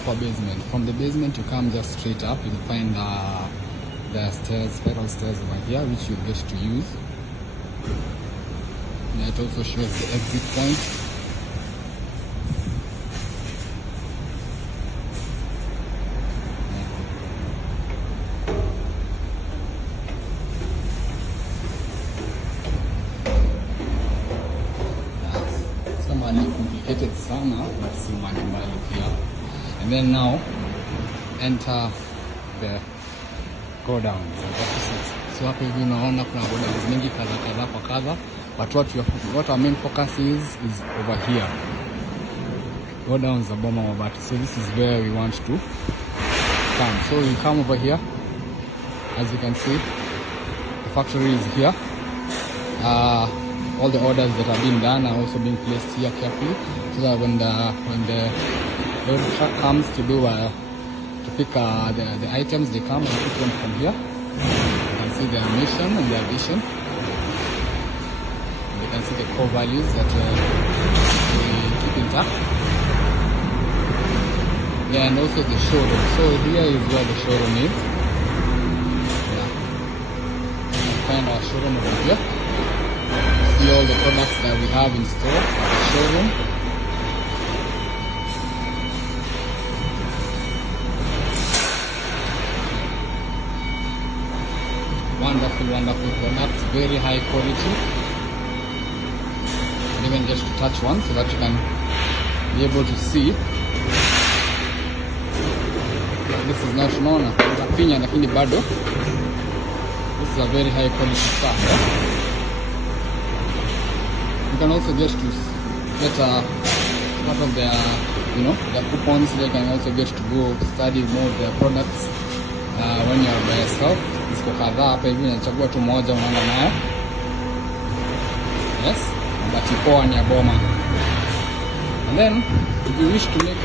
for basement. From the basement, you come just straight up. You'll find the stairs, spiral stairs over here, which you get to use. And it also shows the exit point. Complicated sana, but si mbali here. And then now enter the go down. So hapo hivi unaona kuna go downs mingi kadha kwa kadha, but what our main focus is over here. Go downs za Boma Mabati. So this is where we want to come. So you come over here. As you can see, the factory is here. All the orders that are being done are also being placed here carefully, so that when the load truck comes to pick the items, they come and pick them from here. You can see their mission and their vision. You can see the core values that we keep intact. Yeah, and also the showroom. So here is where the showroom is. Yeah. You can find our showroom over here. See all the products that we have in store at the showroom. Wonderful products, very high quality. And even just to touch one so that you can be able to see. This is not known pinya lakini bado. This is a very high quality stuff. You can also just get part of their, their coupons. They can also get to go study more of their products when you are by yourself. Isko kadhaa hapa hivi unachagua tu moja unaenda nayo. Yes, mabati poa ni ya Boma. And then if you wish to make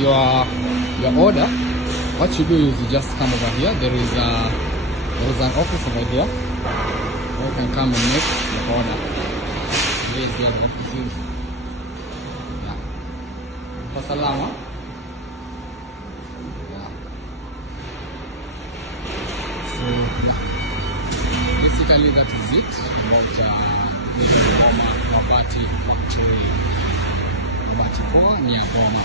your order, what you do is you just come over here. There is an office over here where you can come and make your order. There's the offices. Yeah. Pasalama. Yeah. So basically that is it about the Mabati factory. Mabati Boma near Boma.